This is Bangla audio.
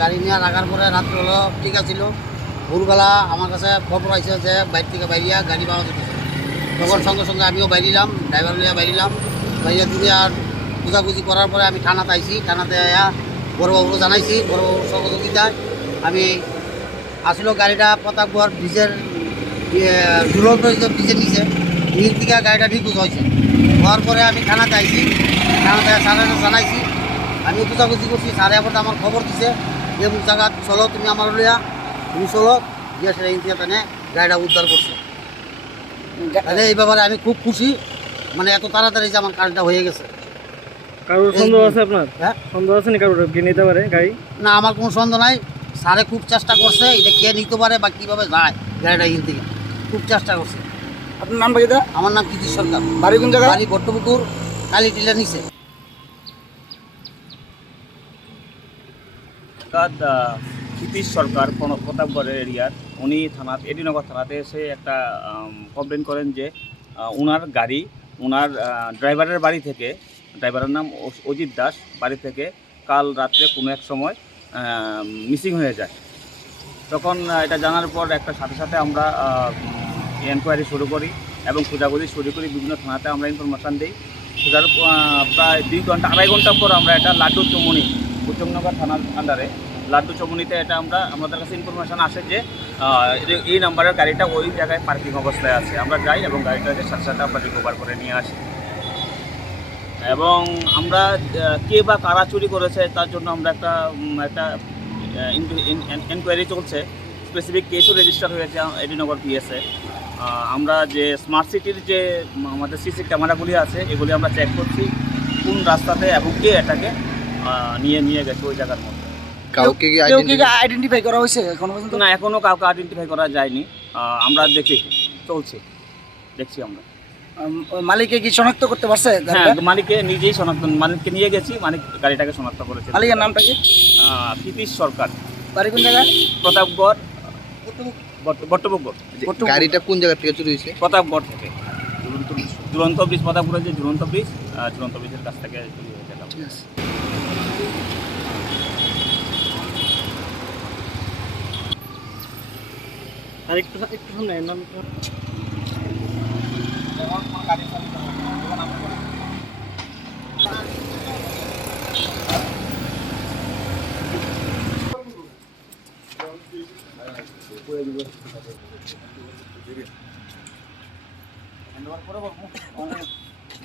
গাড়ি নিয়ে রাখার পরে রাত্রে হলো ঠিক আছিল। ভোরবেলা আমার কাছে খবর আছে যে বাইর থেকে বাইরিয়া গাড়ি পাওয়া যেতেছে। তখন সঙ্গে সঙ্গে আমিও বাইরিলাম, ড্রাইভার লিয়া বাইরিলাম। বাইরিয়া দিদি আর বুঝাবুঝি করার পরে আমি থানাতে আইছি। থানাতে বড়োবাবু জানাইছি, বড়োবাবুর সহযোগিতায় আমি আসলে গাড়িটা প্রতাপগড় ব্রিজের ঝুলন্ত ব্রিজের নিচে নীল থেকে গাড়িটা নিখোঁজ হয়েছে। হওয়ার পরে আমি থানাতে আইছি, থানাতে স্যারের জানাইছি, আমি বুঝাবুঝি করছি। স্যারে আবার আমার খবর দিছে যে জায়গা চলো তুমি আমার লিয়া, তুমি চলো গিয়ে সেটা ইন্ডিয়া টানে গাড়িটা উদ্ধার করছে। তাহলে এই ব্যাপারে আমি খুব খুশি, মানে এত তাড়াতাড়ি যে আমার কাজটা হয়ে গেছে। কারোর সন্দেহ আছে আপনার? হ্যাঁ, সন্দেহ আছে নি কারোর কে নিতে পারে গাড়ি? না, আমার কোনো সন্দেহ নাই। স্যারে খুব চেষ্টা করছে এটা কে নিতে পারে বা কীভাবে যায় গাড়িটা ইন থেকে, খুব চেষ্টা করছে। আপনার নামটা কি? আমার নাম কৃতি সরকার, বাড়ি কোন জায়গায়? বাড়ি বট্টপুকুর, কালী টিলার নিচে। কৃতিশ সরকার প্রতাপগড়ের এরিয়ার, উনি থানাতে এডিনগর থানাতে এসে একটা কমপ্লেন করেন যে ওনার গাড়ি ওনার ড্রাইভারের বাড়ি থেকে, ড্রাইভারের নাম অজিত দাস, বাড়ি থেকে কাল রাত্রে কোনো এক সময় মিসিং হয়ে যায়। তখন এটা জানার পর একটা সাথে সাথে আমরা এনকোয়ারি শুরু করি এবং খোঁজাখুঁজি শুরু করি। বিভিন্ন থানাতে আমরা ইনফরমেশান দিই। খোঁজার প্রায় 2 ঘন্টা 2.5 ঘন্টা পর আমরা এটা লাড্ডু চমুনি, উত্তমনগর থানার আন্ডারে লাড্ডু চমুনিতে এটা আমাদের কাছে ইনফরমেশান আসে যে এই নাম্বারের গাড়িটা ওই জায়গায় পার্কিং অবস্থায় আছে। আমরা যাই এবং গাড়িটাকে সাথে সাথে আমরা রিকভার করে নিয়ে আসি। এবং আমরা কে বা কারা চুরি করেছে তার জন্য আমরা একটা এনকোয়ারি চলছে। স্পেসিফিক কেসও রেজিস্টার হয়েছে এডিনগর পিএসে। আমরা যে স্মার্ট সিটির যে আমাদের সিসি ক্যামেরাগুলি আছে এগুলি আমরা চেক করছি কোন রাস্তাতে এবং কে এটাকে নিয়ে গেছে ওই জায়গার মধ্যে। কাউকে কি আইডেন্টিফাই করা হয়েছে এখনো পর্যন্ত? না, এখনও কাউকে আইডেন্টিফাই করা যায়নি। আমরা দেখছি আমরা। মালিককে কি শনাক্ত করতে পারছে? হ্যাঁ, মালিককে নিজেই মালিককে নিয়ে গেছি, মালিক গাড়িটাকে শনাক্ত করেছে। মালিকের নামটা কি? কৃতিশ সরকার, বাড়ি কোন জায়গায়? প্রতাপগড়, বট্টপুকুর। গাড়িটা কোন জায়গা থেকে চুরি হয়েছে? প্রতাপগড় থেকে ঝুলন্ত ব্রিজ, প্রতাপগড়ের যে ঝুলন্ত ব্রিজের কাছ থেকে চুরি হয়েছে। ঠিক আছে। আর একটু শুনে নাম ধন্যবাদ।